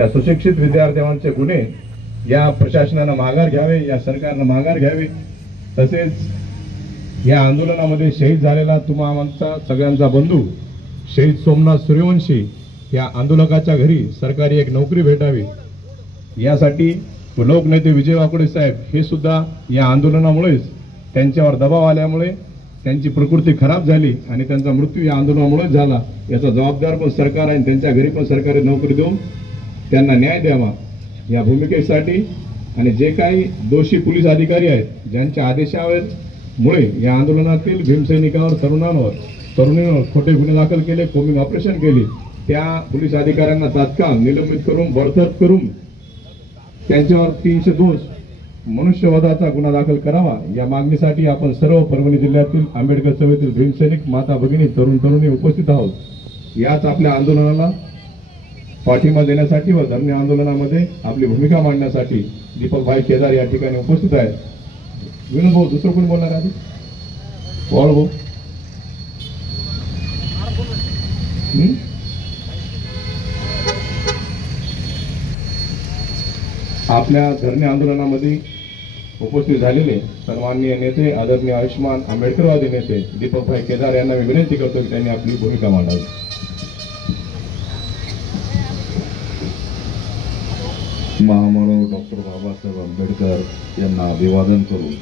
त्या सुशिक्षित विद्यार्थ्यांचे गुन्हे या प्रशासनाने माघार घ्यावे, या सरकारने माघार घ्यावे। तसेच या आंदोलनामध्ये शहीद झालेला आमचा सगळ्यांचा बंधू शहीद सोमनाथ सूर्यवंशी या आंदोलकाच्या घरी सरकारी एक नोकरी भेटावी यासाठी लोकनेते विजय वाकडे साहेब हे सुद्धा या आंदोलनामुळेच त्यांच्यावर दबाव आल्यामुळे त्यांची प्रकृती खराब झाली आणि त्यांचा मृत्यू या आंदोलनामुळेच झाला। याचा जबाबदार पण सरकार आहे, त्यांच्या घरी पण सरकारी नोकरी देऊन त्यांना न्याय द्यावा या भूमिकेसाठी। आणि जे काही दोषी पोलीस अधिकारी आहेत ज्यांच्या आदेशामुळे या आंदोलनातील भीमसैनिकांवर तरुणींवर खोटे गुन्हे दाखल केले, कोमिंग ऑपरेशन केले, त्या पोलीस अधिकाऱ्यांना तात्काळ निलंबित करून बडतर्फ करून त्यांच्यावर 302 मनुष्यवधाचा गुन्हा दाखल करावा या मागणीसाठी आपण सर्व परभणी जिल्ह्यातील आंबेडकर चळवळीतील भीमसैनिक माता भगिनी तरुणी उपस्थित आहोत। याच आपल्या आंदोलनाला पाठिंबा देण्यासाठी व धरणे आंदोलनामध्ये आपली भूमिका मांडण्यासाठी दीपकभाई केदार या ठिकाणी उपस्थित आहेत। विनोद भाऊ, दुसरं कोण बोलणार आहे? बोल भाऊ। आपल्या धरणे आंदोलनामध्ये उपस्थित झालेले सन्माननीय नेते आदरणीय आयुष्मान आंबेडकरवादी नेते दीपकभाई केदार यांना मी विनंती करतो की त्यांनी आपली भूमिका मांडावी। महामानव डॉक्टर बाबासाहेब आंबेडकर यांना अभिवादन करून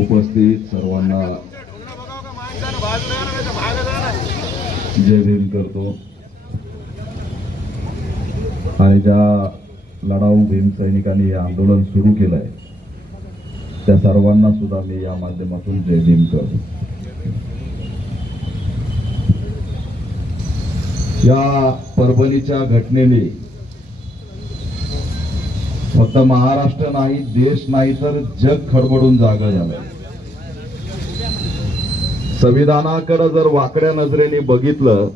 उपस्थित सर्वांना जय भीम करतो। आणि ज्या लढाऊ भीमसैनिकांनी हे आंदोलन सुरू केलंय त्या सर्वांना सुद्धा मी या माध्यमातून जय भीम करतो। या परभणीच्या घटनेने फक्त महाराष्ट्र नाही, देश नाही तर जग खडबडून जागा झालंय। संविधानाकडे जर वाकड्या नजरेने बघितलं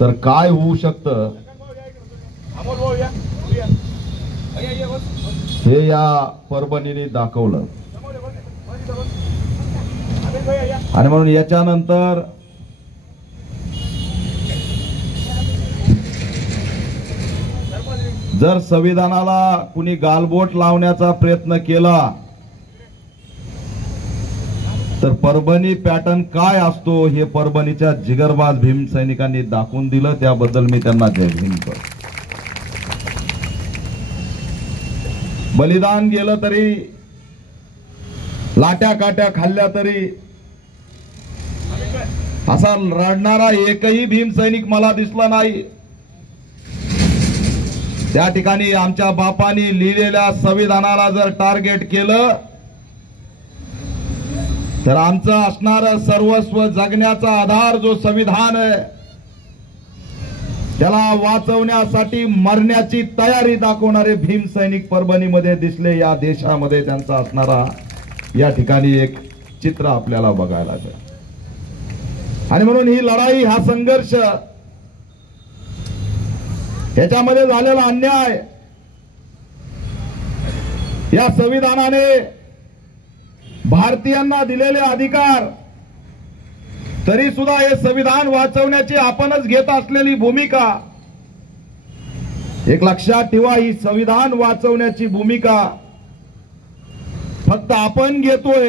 तर काय होऊ शकतं हे या परभणीने दाखवलं। आणि म्हणून याच्यानंतर जर संविधानाला कुणी गालबोट लावण्याचा प्रयत्न केला तर परभणी पॅटर्न काय असतो हे परभणीच्या जिगरबाज भीमसैनिकांनी दाखवून दिलं। त्याबद्दल मी त्यांना जय भीम करतो। बलिदान गेलं तरी, लाट्या काट्या खाल्ल्या तरी असा रडणारा एकही भीमसैनिक मला दिसला नाही। त्या ठिकाणी आमच्या बापांनी लिहिलेल्या संविधानाला जर टार्गेट केलं तर आमचं असणारं सर्वस्व जगण्याचा आधार जो संविधान आहे त्याला वाचवण्यासाठी मरण्याची तयारी दाखवणारे भीमसैनिक परभणीमध्ये दिसले। या देशामध्ये त्यांचा असणारा या ठिकाणी एक चित्र आपल्याला बघायला मिळालं। आणि म्हणून ही लढाई, हा संघर्ष, ह्याच्यामध्ये झालेला अन्याय या संविधानाने भारतीयांना दिलेले अधिकार, तरी सुद्धा हे संविधान वाचवण्याची आपणच घेत असलेली भूमिका, एक लक्षात ठेवा, ही संविधान वाचवण्याची भूमिका फक्त आपण घेतोय,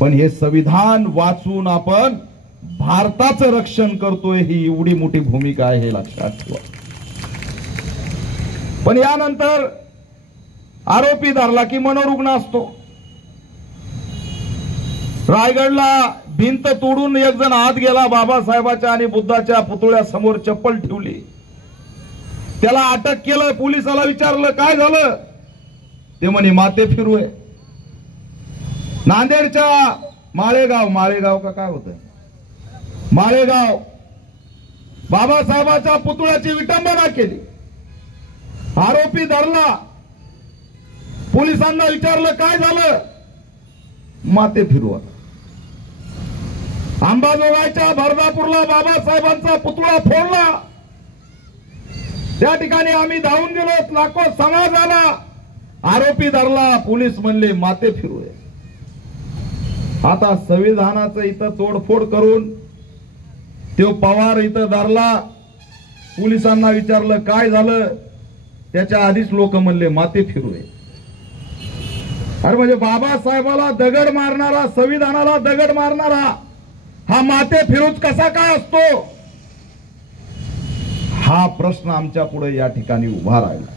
पण हे संविधान वाचून आपण भारताचं रक्षण करतोय, ही एवढी मोठी भूमिका आहे, हे लक्षात ठेवा। पण यानंतर आरोपी धरला की मनोरुग्ण असतो। रायगडला भिंत तोडून एक जण आत गेला, बाबासाहेबाच्या आणि बुद्धाच्या पुतळ्यासमोर चप्पल ठेवली, त्याला अटक केलं। पोलिसाला विचारलं काय झालं, ते म्हणे माते फिरूय। नांदेडच्या माळेगाव का काय होतं, माळेगाव बाबासाहेबाच्या पुतळ्याची विटंबना केली, आरोपी धरला, पोलिसांना विचारलं काय झालं, माते फिरवत। अंबाजोगाईच्या भरदापूरला बाबासाहेबांचा पुतळा फोडला, त्या ठिकाणी आम्ही धावून गेलो, लाखो समाज आला, आरोपी धरला, पोलीस म्हणले माते फिरूय। आता संविधानाचं इथं तोडफोड करून तो पवार इथं धरला. पोलिसांना विचारलं काय झालं, त्याच्या आधीच लोक म्हणले माते फिरू आहे. अरे म्हणजे बाबासाहेबाला दगड मारणारा, संविधानाला दगड मारणारा हा माते फिरूच कसा काय असतो, हा प्रश्न आमच्या पुढे या ठिकाणी उभा राहिला.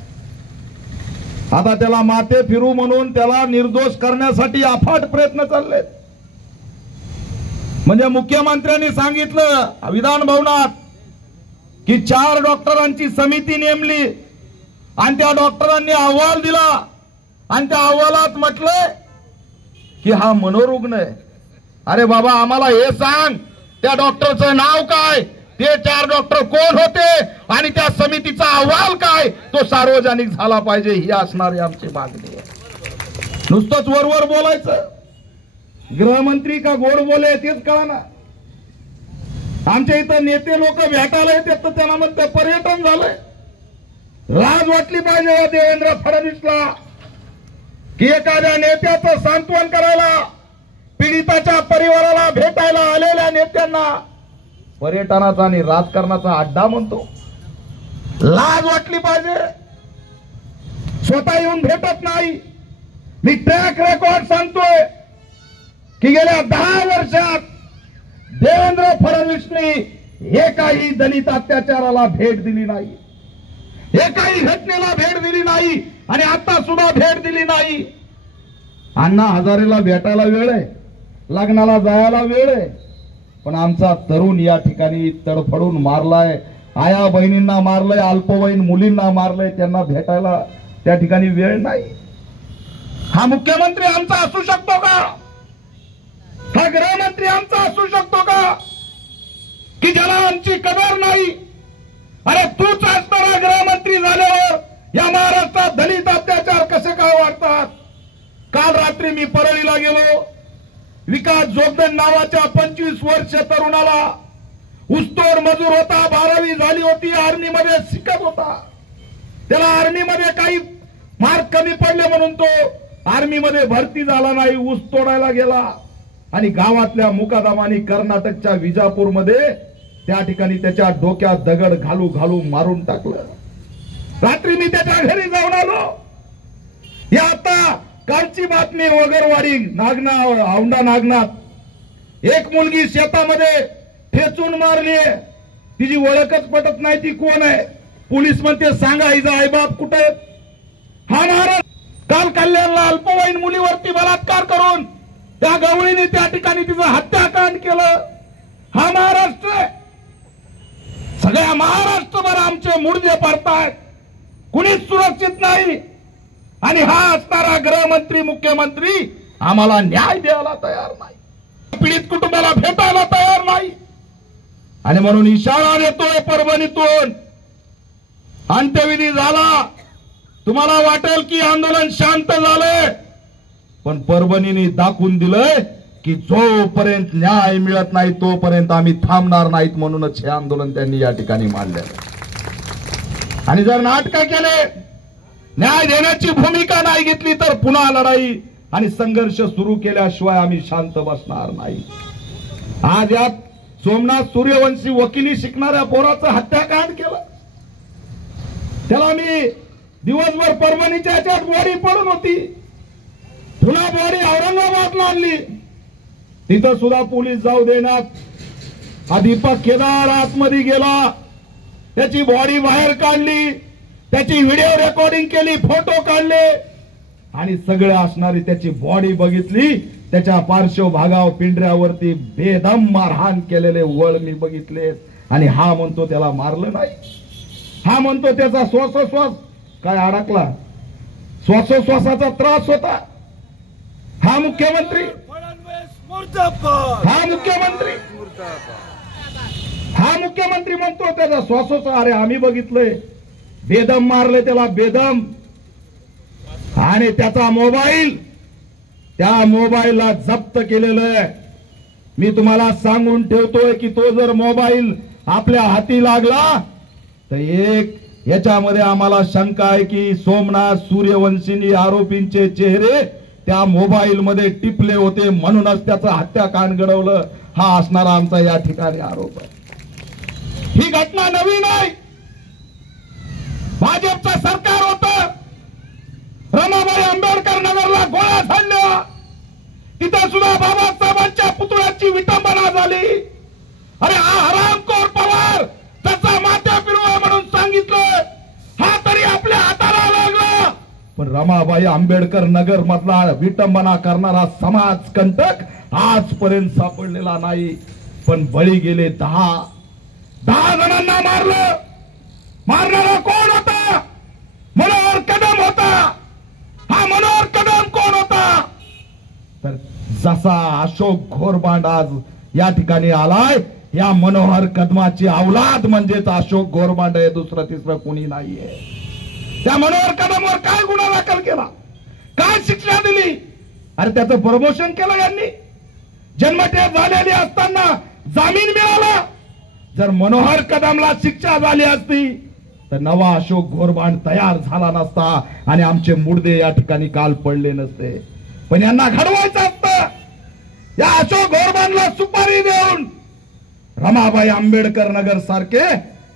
आता त्याला माते फिरू म्हणून त्याला निर्दोष करण्यासाठी अफाट प्रयत्न चाललेत. म्हणजे मुख्यमंत्र्यांनी सांगितलं विधान भवनात की 4 डॉक्टरांची समिती नेमली आणि त्या डॉक्टरांनी अहवाल दिला आणि त्या अहवालात म्हटलंय की हा मनोरुग्ण आहे. अरे बाबा आम्हाला हे सांग, त्या डॉक्टरचं नाव काय, ते 4 डॉक्टर कोण होते आणि त्या समितीचा अहवाल काय, तो सार्वजनिक झाला पाहिजे, ही असणारी आमची मागणी आहे. नुसतंच वरवर बोलायचं, गृहमंत्री का गोड बोले तेच कळना. आमच्या इथं नेते लोक भेटायला येतात तर त्यांना म्हणते पर्यटन झालंय. लाज वाटली पाहिजे देवेंद्र फडणवीसला की एखाद्या नेत्याचं सांत्वन करायला, पीडिताच्या परिवाराला भेटायला आलेल्या नेत्यांना पर्यटनाचा आणि राजकारणाचा अड्डा म्हणतो. लाज वाटली पाहिजे. स्वतः येऊन भेटत नाही. मी ट्रॅक रेकॉर्ड सांगतोय की गेल्या 10 वर्षात देवेंद्र फडणवीसने एकाही दलित अत्याचाराला भेट दिली नाही, एकाही घटनेला भेट दिली नाही आणि आता सुद्धा भेट दिली नाही. अण्णा हजारेला भेटायला वेळ आहे, लग्नाला जायला वेळ आहे, पण आमचा तरुण या ठिकाणी तडफडून मारलाय, आया बहिणींना मारलंय, अल्पवयीन मुलींना मारलंय, त्यांना भेटायला त्या ठिकाणी वेळ नाही. हा मुख्यमंत्री आमचा असू शकतो का? हा गृहमंत्री आमचा असू शकतो का की ज्याला आमची कदर नाही? अरे तूच असणारा गृहमंत्री झाल्यावर या महाराष्ट्रात दलित अत्याचार कसे काय वाढतात? काल रात्री मी परळीला गेलो. विकास जोगदंड नावाच्या 25 वर्ष तरुणाला, ऊसतोड मजूर होता, 12वी झाली होती, आर्मी मध्ये शिकत होता. त्याला आर्मी मध्ये काही मार्क कमी पडले म्हणून तो आर्मी मध्ये भरती झाला नाही, ऊस तोडायला गेला आणि गावातल्या मुकादमानी कर्नाटकच्या विजापूरमध्ये त्या ठिकाणी त्याच्या डोक्यात दगड घालू घालू मारून टाकलं. रात्री मी त्याच्या घरी जाऊन आलो. या आता कालची बातमी वगरवाडी नागनाथ, औंढा नागनाथ एक मुलगी शेतामध्ये ठेचून मारली. तिची ओळखच पटत नाही, ती कोण आहे. पोलीस म्हणते सांगा हिचा आईबाप कुठे. हा महाराज काल कल्याणला अल्पवयीन मुलीवरती बलात्कार करून त्या गवळीने त्या ठिकाणी तिचं हत्याकांड केलं. हा महाराष्ट्र आहे. सगळ्या महाराष्ट्रभर आमचे मुर्दे पडतायत, कुणीच सुरक्षित नाही. आणि हा असणारा गृहमंत्री, मुख्यमंत्री आम्हाला न्याय द्यायला तयार नाही, पीडित कुटुंबाला भेटायला तयार नाही. आणि म्हणून इशारा देतोय परभणीतून, अंत्यविधी झाला, तुम्हाला वाटेल की आंदोलन शांत झालंय, पण परभणीने दाखवून दिलंय की जोपर्यंत न्याय मिळत नाही तोपर्यंत आम्ही थांबणार नाहीत. म्हणूनच हे आंदोलन त्यांनी या ठिकाणी मांडलं. आणि जर नाटक केले, न्याय देण्याची भूमिका नाही घेतली तर पुन्हा लढाई आणि संघर्ष सुरू केल्याशिवाय आम्ही शांत बसणार नाही. आज यात सोमनाथ सूर्यवंशी वकिली शिकणाऱ्या पोराचं हत्याकांड केलं. त्याला मी दिवसभर परभणीच्या याच्यात बॉडी पडून होती, पुन्हा बॉडी औरंगाबादला आणली, तिथं सुद्धा पोलीस जाऊ देण्यात. हा दीपक केदार आतमध्ये गेला, त्याची बॉडी बाहेर काढली, त्याची व्हिडिओ रेकॉर्डिंग केली, फोटो काढले आणि सगळं असणारी त्याची बॉडी बघितली. त्याच्या पार्श्वभागावर पिंढऱ्यावरती बेदम मारहाण केलेले वळ मी बघितले. आणि हा म्हणतो त्याला मारलं नाही, हा म्हणतो त्याचा श्वासोश्वास काय अडकला, श्वासोश्वासाचा त्रास होता. हा मुख्यमंत्री, हा मुख्यमंत्री म्हणतो त्याचा श्वासोश्वास. अरे आम्ही बघितलंय, बेदम मारले त्याला, बेदम. आणि त्याचा मोबाईल, त्या मोबाईलला जप्त केलेलं आहे. मी तुम्हाला सांगून ठेवतोय की तो जर मोबाईल आपल्या हाती लागला तर एक याच्यामध्ये आम्हाला शंका आहे की सोमनाथ सूर्यवंशींनी आरोपींचे चेहरे त्या मोबाईल मध्ये टिपले होते म्हणूनच त्याचं हत्याकांड घडवलं, हा असणारा आमचा या ठिकाणी आरोप आहे. ही घटना नवीन आहे. भाजपचं सरकार होतं, रमाबाई आंबेडकर नगरला गोळ्या झाडल्या, तिथं सुद्धा बाबासाहेबांच्या पुतळ्याची विटंबना झाली. अरे हा हरामखोर पवार त्याचा माथ्या फिरवा म्हणून सांगितलं, हा तरी आपल्या हाताला लागला. पण रमाबाई आंबेडकर नगर मधला विटंबना करणारा समाजकंटक आजपर्यंत सापडलेला नाही. पण बळी गेले 10 जणांना मारलं. मारणारा कोण होता? मनोहर कदम होता. हा मनोहर कदम कोण होता? तर जसा अशोक घोरबांड आज या ठिकाणी आलाय, या मनोहर कदमाची औलाद म्हणजेच अशोक घोरबांड आहे, दुसरं तिसरं कोणी नाहीये. त्या मनोहर कदमवर काय गुन्हा दाखल केला, काय शिक्षा दिली? अरे त्याचं प्रमोशन केलं यांनी. जन्मठेप झालेली असताना जामीन मिळाला. जर मनोहर कदमला शिक्षा झाली असती तर नवा अशोक घोरबांड तयार झाला नसता आणि आमचे मुर्दे या ठिकाणी काल पडले नसते. पण यांना घडवायचं असतं. या अशोक घोरबांडला सुपारी देऊन रमाबाई आंबेडकर नगर सारखे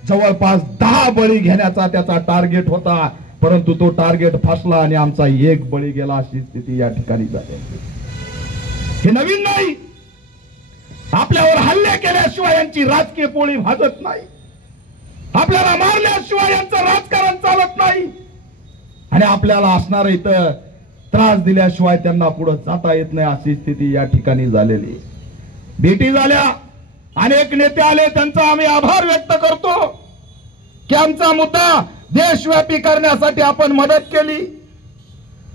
जवळपास 10 बळी घेण्याचा त्याचा टार्गेट होता, परंतु तो टार्गेट फसला आणि आमचा 1 बळी गेला, अशी स्थिती या ठिकाणी झाली. हे नवीन नाही. आपल्यावर हल्ले केल्याशिवाय यांची राजकीय पोळी भाजत नाही. आपल्याला मारल्याशिवाय यांचं राजकारण चालत नाही. आणि आपल्याला असणार इथं त्रास दिल्याशिवाय त्यांना पुढे जाता येत नाही, अशी स्थिती या ठिकाणी झालेली. भेटी झाल्या, अनेक नेते आले, त्यांचा आम्ही आभार व्यक्त करतो की आमचा मुद्दा देशव्यापी करण्यासाठी आपण मदत केली.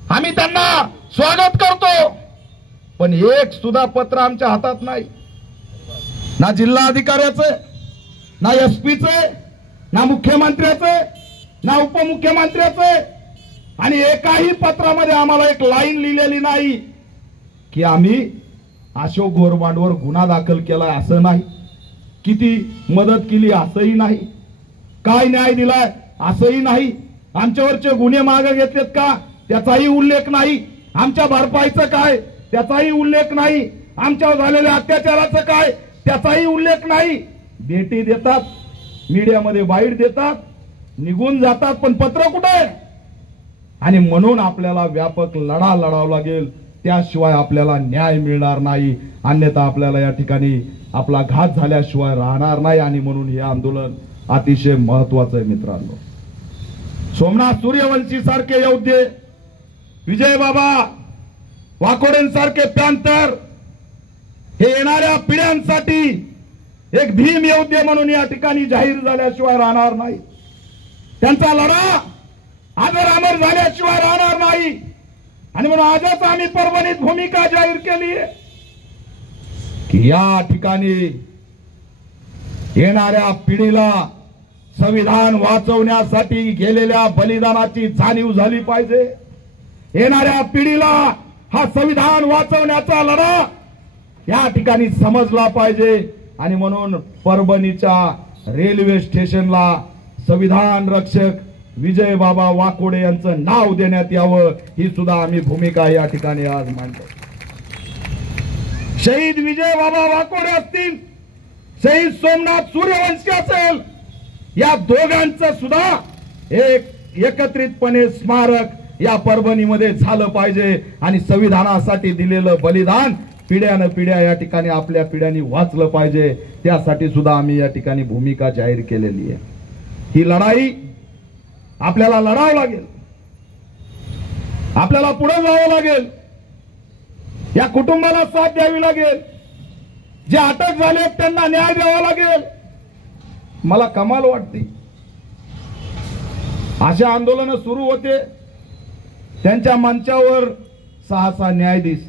आम्ही त्यांना स्वागत करतो. पण एक सुद्धा पत्र आमच्या हातात नाही, ना जिल्हा अधिकाऱ्याचं, ना एसपीचे, ना मुख्यमंत्र्याचे, ना उपमुख्यमंत्र्याचे. आणि एकाही पत्रामध्ये आम्हाला एक लाईन लिहिलेली नाही की आम्ही अशोक घोरबांडवर गुन्हा दाखल केलाय, असं नाही. किती मदत केली असंही नाही. काय न्याय दिलाय असंही नाही. आमच्यावरचे गुन्हे मागे घेतलेत का त्याचाही उल्लेख नाही. आमच्या भरपाईचं काय त्याचाही उल्लेख नाही. आमच्यावर झालेल्या अत्याचाराचं काय त्याचाही उल्लेख नाही. भेटी देतात, मीडियामध्ये बाईट देतात, निघून जातात, पण पत्र कुठे? आणि म्हणून आपल्याला व्यापक लढा लढावा लागेल, त्याशिवाय आपल्याला न्याय मिळणार नाही. अन्यथा आपल्याला या ठिकाणी आपला घात झाल्याशिवाय राहणार नाही. आणि म्हणून हे आंदोलन अतिशय महत्वाचं आहे मित्रांनो. सोमनाथ सूर्यवंशी सारखे योद्धे, विजय बाबा वाकोडेंसारखे पॅंथर हे येणाऱ्या पिढ्यांसाठी एक भीम योद्धे म्हणून या ठिकाणी जाहीर झाल्याशिवाय राहणार नाही. त्यांचा लढा आजर अमर झाल्याशिवाय राहणार नाही. आणि म्हणून आजच आम्ही परभणीत भूमिका जाहीर केली आहे की या ठिकाणी येणाऱ्या पिढीला संविधान वाचवण्यासाठी गेलेल्या बलिदानाची जाणीव झाली पाहिजे. येणाऱ्या पिढीला हा संविधान वाचवण्याचा लढा या ठिकाणी समजला पाहिजे. आणि म्हणून परभणीच्या रेल्वे स्टेशनला संविधान रक्षक विजय बाबा वाकोडे यांचं नाव देण्यात यावं, ही सुद्धा आम्ही भूमिका या ठिकाणी आज मांडतो. शहीद विजय बाबा वाकोडे असतील, शहीद सोमनाथ सूर्यवंशी असेल, या दोघांचं सुद्धा एक एकत्रितपणे स्मारक या परभणीमध्ये झालं पाहिजे. आणि संविधानासाठी दिलेलं बलिदान पिढ्यानं पिढ्या या ठिकाणी आपल्या पिढ्यांनी वाचलं पाहिजे. त्यासाठी सुद्धा आम्ही या ठिकाणी भूमिका जाहीर केलेली आहे. ही लढाई आपल्याला लढावं लागेल, आपल्याला पुढे जावं लागेल, या कुटुंबाला साथ द्यावी लागेल, जे अटक झाले त्यांना न्याय द्यावा लागेल. मला कमाल वाटते, अशा आंदोलन सुरू होते, त्यांच्या मंचावर 6 न्यायाधीश,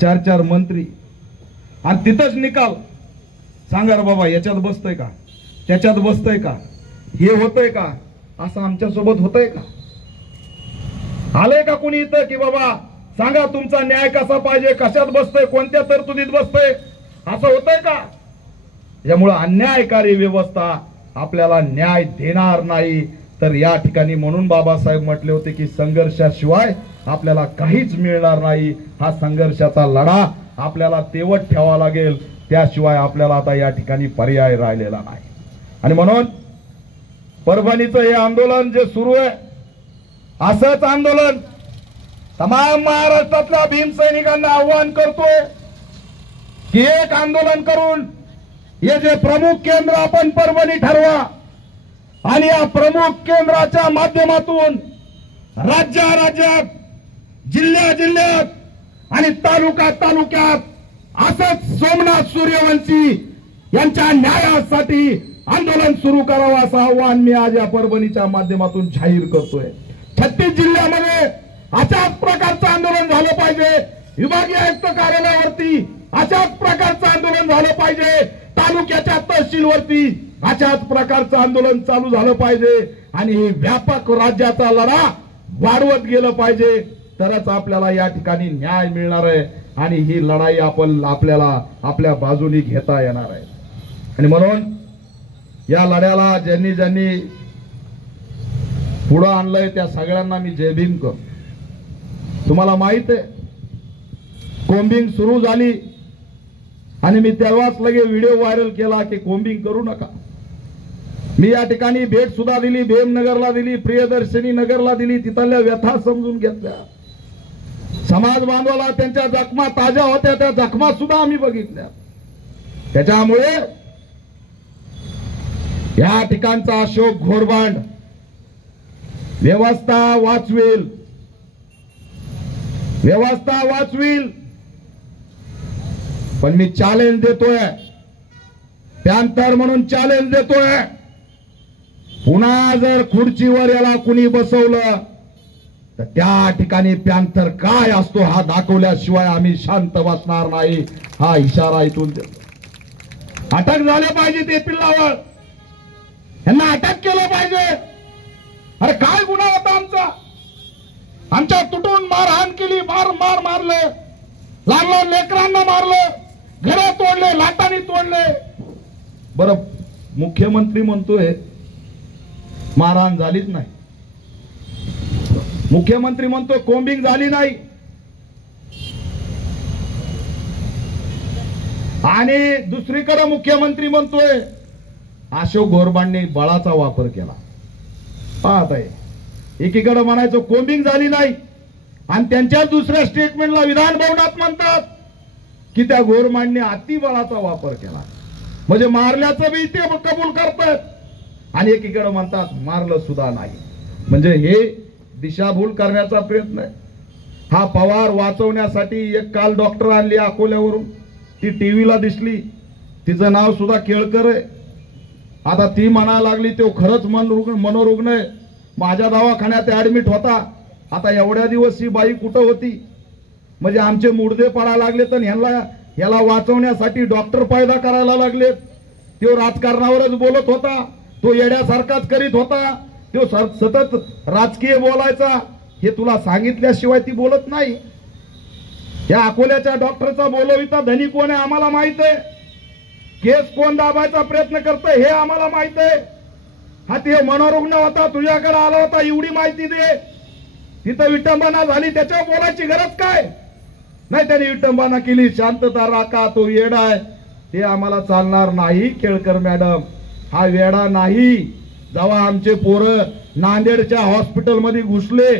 4 मंत्री, आणि तिथंच निकाल. सांगा रे बाबा, याच्यात बसतंय का, त्याच्यात बसतंय का, हे होतंय का, असं आमच्या सोबत होतंय का? आलंय का कुणी इथं की बाबा सांगा तुमचा न्याय कसा पाहिजे, कशात बसतोय, कोणत्या तरतुदीत बसतोय, असं होतंय का? यामुळे अन्यायकारी व्यवस्था आपल्याला न्याय देणार नाही. तर या ठिकाणी म्हणून बाबासाहेब म्हटले होते की संघर्षाशिवाय आपल्याला काहीच मिळणार नाही. हा संघर्षाचा लढा आपल्याला तेवत ठेवावा लागेल, त्याशिवाय आपल्याला आता या ठिकाणी पर्याय राहिलेला नाही. आणि म्हणून परभणीचं हे आंदोलन जे सुरू आहे, असंच आंदोलन तमाम महाराष्ट्रातल्या भीमसैनिकांना आव्हान करतोय की एक आंदोलन करून हे जे प्रमुख केंद्र आपण परभणी ठरवा आणि या प्रमुख केंद्राच्या माध्यमातून राज्यात, जिल्ह्यात आणि तालुक्यात असंच सोमनाथ सूर्यवंशी यांच्या न्यायासाठी आंदोलन सुरू करावं असं आव्हान मी आज या परभणीच्या माध्यमातून जाहीर करतोय. 36 जिल्ह्यामध्ये अशाच प्रकारचं आंदोलन झालं पाहिजे. विभागीय आयुक्त कार्यालयावरती अशाच प्रकारचं आंदोलन झालं पाहिजे. तालुक्याच्या तहसीलवरती अशाच प्रकारचं आंदोलन चालू झालं पाहिजे आणि ही व्यापक राज्याचा लढा वाढवत गेलं पाहिजे, तरच आपल्याला या ठिकाणी न्याय मिळणार आहे आणि ही लढाई आपल्याला आपल्या बाजूनी घेता येणार आहे. आणि म्हणून या लढ्याला ज्यांनी पुढं आणलंय त्या सगळ्यांना मी जय भीम करतो. तुम्हाला माहित आहे, कोम्बिंग सुरू झाली आणि मी तेव्हाच लगे व्हिडिओ व्हायरल केला की कोम्बिंग करू नका. मी या ठिकाणी भेट सुद्धा दिली, भेमनगरला दिली, प्रियदर्शनी नगरला दिली, तिथल्या व्यथा समजून घेतल्या. समाज बांधवाला त्यांच्या जखमा ताज्या होत्या, त्या जखमा सुद्धा आम्ही बघितल्या. त्याच्यामुळे या ठिकाणचा अशोक घोरबांड व्यवस्था वाचविल, पण मी चॅलेंज देतोय, पॅन्थर म्हणून चॅलेंज देतोय. पुन्हा जर खुर्चीवर याला कुणी बसवलं तर त्या ठिकाणी पॅन्थर काय असतो हा दाखवल्याशिवाय आम्ही शांत बसणार नाही, हा इशारा इथून देतो. अटक झाले पाहिजे ते पिल्लावर, यांना अटक केलं पाहिजे. अरे काय गुन्हा होता आमच्या तुटून मारहाण केली, मारले, लहान लेकरांना मारलं, घरं तोडले, लाटांनी तोडले. बरं, मुख्यमंत्री म्हणतोय मारहाण झालीच नाही, मुख्यमंत्री म्हणतो कोम्बिंग झाली नाही, आणि दुसरीकडे मुख्यमंत्री म्हणतोय अशोक घोरबांडनी बळाचा वापर केला. पाहत आहे, एकीकडे म्हणायचं कोम्बिंग झाली नाही आणि त्यांच्या दुसऱ्या स्टेटमेंटला विधान भवनात म्हणतात की त्या घोरबांडनी अतिबळाचा वापर केला. म्हणजे मारल्याचं बी ते कबूल करतात आणि एकीकडे म्हणतात मारलं सुद्धा नाही. म्हणजे हे दिशाभूल करण्याचा प्रयत्न आहे. हा पवार वाचवण्यासाठी एक काल डॉक्टर आणली अकोल्यावरून, ती टीव्हीला दिसली, तिचं नाव सुद्धा केळकर आहे. आता ती म्हणायला लागली तो खरंच मनोरुग्ण आहे, माझ्या दवाखान्यात ऍडमिट होता. आता एवढ्या दिवस ही बाई कुठं होती? म्हणजे आमचे मुडदे पडायला लागले तर ह्याला वाचवण्यासाठी डॉक्टर पैदा करायला लागले. तो राजकारणावरच बोलत होता, तो येड्यासारखाच करीत होता, तो सतत राजकीय बोलायचा. हे तुला सांगितल्याशिवाय ती बोलत नाही. या अकोल्याच्या डॉक्टरचा बोलविता धनी कोण आहे आम्हाला माहित आहे, केस कोण दाबायचा प्रयत्न करतोय हे आम्हाला माहित आहे. हा ते मनोरुग्ण होता, तुझ्याकडे आला होता, एवढी माहिती दे. तिथं विटंबना झाली, त्याच्यावर बोलायची गरज काय नाही. त्याने विटंबना केली, शांतता राखा, तो वेडा आहे, हे आम्हाला चालणार नाही. केळकर मॅडम हा वेडा नाही. जेव्हा आमचे पोरं नांदेडच्या हॉस्पिटलमध्ये घुसले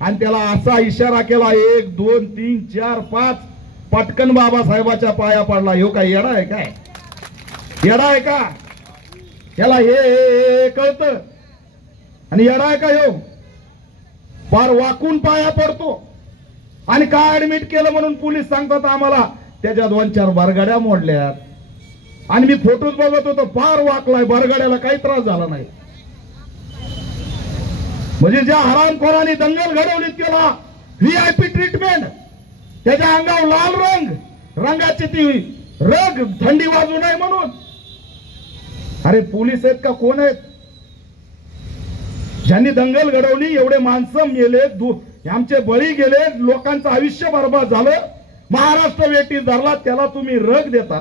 आणि त्याला असा इशारा केला 1 2 3 4 5 पटकन बाबासाहेबाच्या पाया पडला. ह्यो काय येडा आहे काय? येडा आहे का? याला हे कळतं आणि येडा आहे का ह्यो? फार वाकून पाया पडतो. आणि का ऍडमिट केलं म्हणून पोलीस सांगतात आम्हाला, त्याच्या 2-4 बरगड्या मोडल्यात. आणि मी फोटोज बघत होतो, फार वाकलाय, बरगड्याला काही त्रास झाला नाही. म्हणजे ज्या हरामखोरांनी दंगल घडवली त्याला व्हीआयपी ट्रीटमेंट, त्याच्या अंगावर लाल रंगाची ती रग, थंडी वाजू नये म्हणून. अरे पोलीस आहेत का कोण आहेत? ज्यांनी दंगल घडवली, एवढे माणसं मेले, आमचे बळी गेले, लोकांचं आयुष्य बर्बाद झालं, महाराष्ट्र वेठी धरला, त्याला तुम्ही रग देता.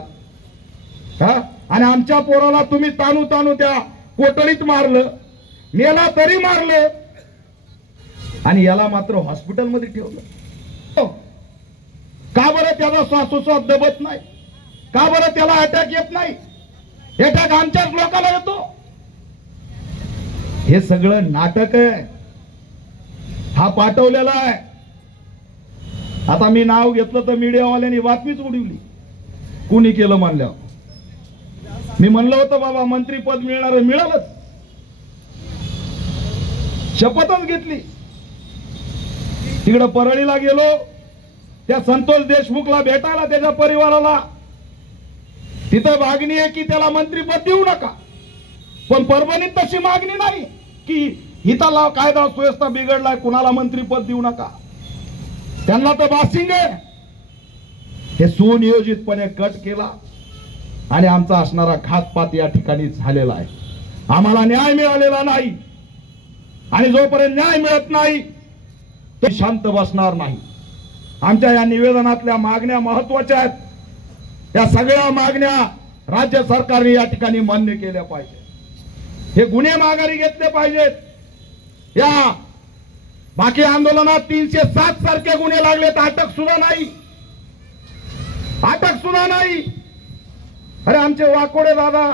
आणि आमच्या पोराला तुम्ही तानू त्या कोटळीत मारलं, मेला तरी मारलं. आणि याला मात्र हॉस्पिटलमध्ये ठेवलं. का बरं त्याचा श्वासोश्वास दबत नाही? का बरं त्याला अटॅक येत नाही? अटॅक आमच्याच लोकांना येतो. हे सगळं नाटक आहे, हा पाठवलेला आहे. आता मी नाव घेतलं तर मीडियावाल्यांनी बातमीच उडवली, कुणी केलं म्हणल्यावर. मी म्हणलं होतं बाबा मंत्रीपद मिळणार, मिळालंच, शपथच घेतली. तिकडं परळीला गेलो, त्या संतोष देशमुखला भेटायला, त्याच्या परिवाराला. तिथं मागणी आहे की त्याला मंत्रीपद देऊ नका, पण परभणीत तशी मागणी नाही की हिताला कायदा सुव्यवस्था बिघडलाय, कुणाला मंत्रीपद देऊ नका. त्यांना तर बासिंग आहे. हे सुनियोजितपणे कट केला आणि आमचा असणारा घातपात या ठिकाणी झालेला आहे. आम्हाला न्याय मिळालेला नाही आणि जोपर्यंत न्याय मिळत नाही ते शांत बसणार नाही. आमच्या या निवेदनातल्या मागण्या महत्वाच्या आहेत. या सगळ्या मागण्या राज्य सरकारने या ठिकाणी मान्य केल्या पाहिजे. हे गुन्हे माघारी घेतले पाहिजेत. या बाकी आंदोलनात 307 सारखे गुन्हे लागलेत, अटक सुद्धा नाही, अटक सुद्धा नाही. अरे आमचे वाकोडे दादा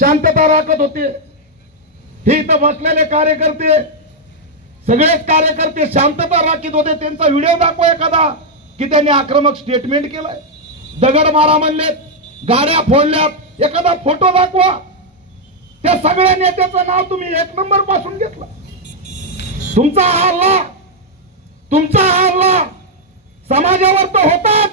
शांतता राखत होते. हे इथं बसलेले कार्यकर्ते, सगळेच कार्यकर्ते शांतता राखत होते. त्यांचा व्हिडिओ दाखवा एखादा की त्यांनी आक्रमक स्टेटमेंट केलंय, दगड मारा म्हणलेत, गाड्या फोडल्यात, एखादा फोटो दाखवा. त्या सगळ्या नेत्याचं नाव तुम्ही 1 नंबर पासून घेतलं. तुमचा हल्ला समाजावर तर होताच,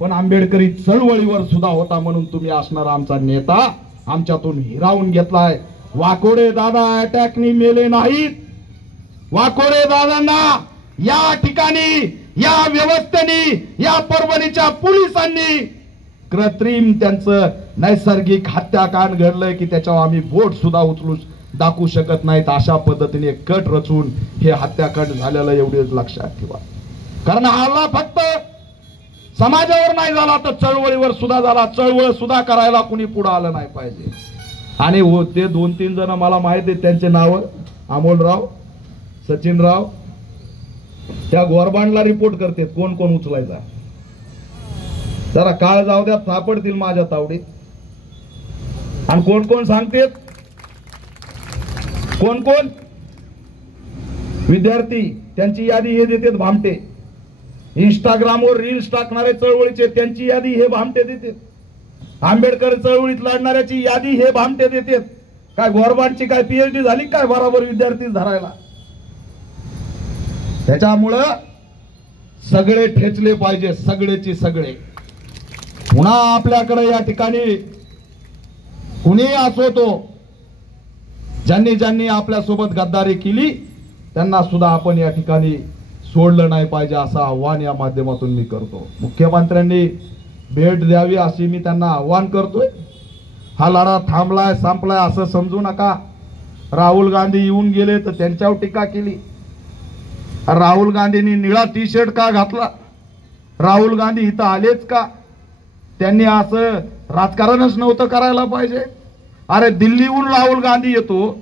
पण आंबेडकरी चळवळीवर सुद्धा होता. म्हणून तुम्ही असणारा आमचा नेता आमच्यातून हिरावून घेतलाय. वाकोडे दादा अटॅकनी मेले नाहीत. वाकोडे दादांना या ठिकाणी, या व्यवस्थेने, या परभणीच्या पोलिसांनी कृत्रिम त्यांचं नैसर्गिक हत्याकांड घडलंय की त्याच्यावर आम्ही बोट सुद्धा उचलू दाखवू शकत नाहीत. अशा पद्धतीने कट रचून हे हत्याकांड झालेलं एवढेच लक्षात ठेवा. कारण हल्ला फक्त समाजावर नाही झाला तर चळवळीवर सुद्धा झाला. चळवळ सुद्धा करायला कुणी पुढे आलं नाही पाहिजे. आणि ते 2-3 जण मला माहिती आहेत, त्यांचे नाव अमोलराव, सचिनराव, त्या गोरबांडला रिपोर्ट करतात कोण कोण उचलायचा. जरा काळ जाऊ द्या, सापडतील माझ्या तावडीत. आणि कोण कोण सांगतेत, कोण कोण विद्यार्थी, त्यांची यादी हे देतात भामटे. इंस्टाग्रामवर रील्स टाकणारे चळवळीचे, त्यांची यादी हे भामटे देतात. आंबेडकर चळवळीत लढणाऱ्याची यादी हे भामटे देतात. काय गोरबांडची काय PhD झाली काय बरोबर विद्यार्थी धरायला? त्याच्यामुळं सगळे ठेचले पाहिजे, सगळेची सगळे. पुन्हा आपल्याकडे या ठिकाणी कुणी असो तो, ज्यांनी ज्यांनी आपल्या सोबत गद्दारी केली त्यांना सुद्धा आपण या ठिकाणी सोडलं नाही पाहिजे, असं आव्हान या माध्यमातून मी करतो. मुख्यमंत्र्यांनी भेट द्यावी अशी मी त्यांना आव्हान करतोय. हा लढा थांबलाय, संपलाय असं समजू नका. राहुल गांधी येऊन गेले तर त्यांच्यावर टीका केली. राहुल गांधींनी निळा टी-शर्ट का घातला? राहुल गांधी इथं आलेच का? त्यांनी असं राजकारणच नव्हतं करायला पाहिजे. अरे दिल्लीहून राहुल गांधी येतो,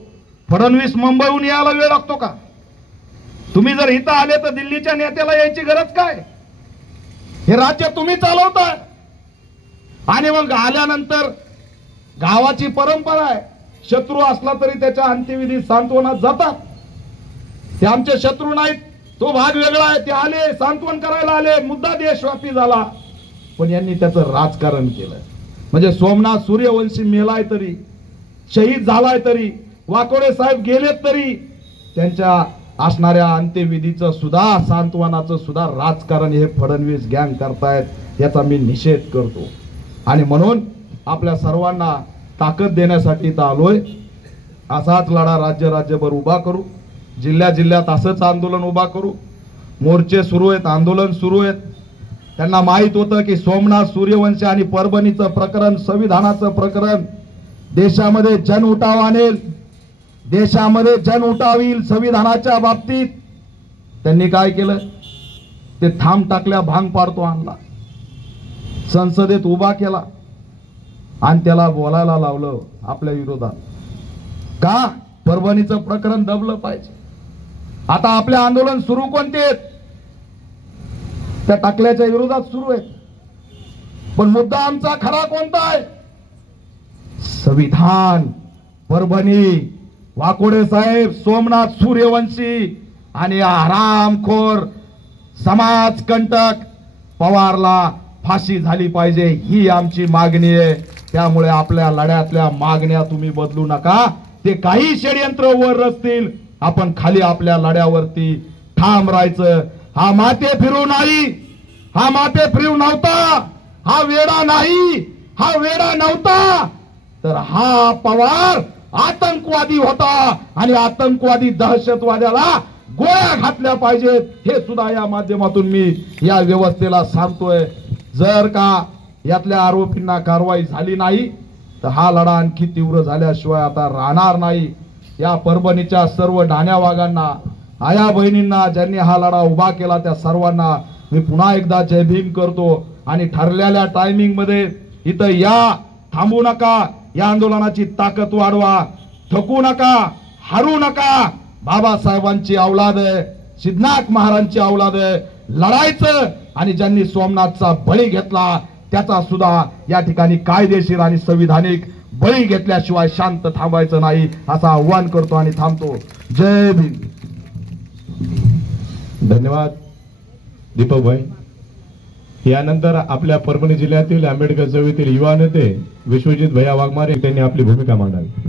फडणवीस मुंबईहून यायला वेळ लागतो का? तुम्ही जर इथं आले तर दिल्लीच्या नेत्याला यायची गरज काय? हे राज्य तुम्ही चालवताय. आणि मग आल्यानंतर गावाची परंपरा आहे, शत्रू असला तरी त्याच्या अंत्यविधी सांत्वनात जातात. ते आमचे शत्रू नाहीत, तो भाग वेगळा आहे. ते आले, सांत्वन करायला आले, मुद्दा देशव्यापी झाला, पण यांनी त्याचं राजकारण केलं. म्हणजे सोमनाथ सूर्यवंशी मेलाय तरी, शहीद झालाय तरी, वाकोडे साहेब गेलेत तरी, त्यांच्या असणाऱ्या अंत्यविधीचं सुद्धा, सांत्वनाचं सुद्धा राजकारण हे फडणवीस गँग करतायत. याचा मी निषेध करतो. आणि म्हणून आपल्या सर्वांना ताकद देण्यासाठी इथं आलोय. असाच लढा राज्यभर उभा करू, जिल्ह्यात असंच आंदोलन उभा करू. मोर्चे सुरू आहेत, आंदोलन सुरू आहेत. त्यांना माहित होतं की सोमनाथ सूर्यवंशी आणि परभणीचं प्रकरण, संविधानाचं प्रकरण देशामध्ये जन उठाव आणेल, देशामध्ये जन उठाव येईल संविधानाच्या बाबतीत. त्यांनी काय केलं? ते थांब टाकल्या, भांग पाडतो आणला, संसदेत उभा केला आणि त्याला बोलायला लावलं आपल्या विरोधात. का? परभणीचं प्रकरण दबलं पाहिजे. आता आपले आंदोलन सुरू कोणते आहेत? त्या टाकल्याच्या विरोधात सुरू आहेत. पण मुद्दा आमचा खरा कोणता आहे? संविधान. परभणी, वाकोडे साहेब, सोमनाथ सूर्यवंशी आणि हरामखोर समाजकंटक पवारला फाशी झाली पाहिजे, ही आमची मागणी आहे. त्यामुळे आपल्या लढ्यातल्या मागण्या तुम्ही बदलू नका. ते काही षडयंत्र वर रचतील, आपण खाली आपल्या लढ्यावरती ठाम राहायचं. हा माते फिरू नाही, हा माते फिरू नव्हता, हा वेडा नाही, हा वेडा नव्हता, तर हा पवार आतंकवादी होता आणि आतंकवादी दहशतवाद्याला गोळ्या घातल्या पाहिजेत, हे सुद्धा या माध्यमातून मी या व्यवस्थेला सांगतोय. जर का यातल्या आरोपींना कारवाई झाली नाही तर हा लढा आणखी तीव्र झाल्याशिवाय आता राहणार नाही. या परभणीच्या सर्व ढाण्या वाघांना, आया बहिणींना, ज्यांनी हा लढा उभा केला त्या सर्वांना मी पुन्हा एकदा जय भीम करतो. आणि ठरलेल्या टायमिंग मध्ये इथं या, थांबू नका, या आंदोलनाची ताकद वाढवा, थकू नका, हरू नका. बाबासाहेबांची औलाद आहे, सिद्धनाथ महाराजांची औलाद आहे, लढायचं. आणि ज्यांनी सोमनाथचा बळी घेतला त्याचा सुद्धा या ठिकाणी कायदेशीर आणि संविधानिक बळी घेतल्याशिवाय शांत थांबायचं नाही, असं आव्हान करतो आणि थांबतो. जय भीम. धन्यवाद दीपक भाई. यानंतर आपल्या परभणी जिल्ह्यातील आंबेडकर चळवळीतील युवा नेते विश्वजित भैया वाघमारे त्यांनी आपली भूमिका मांडावी.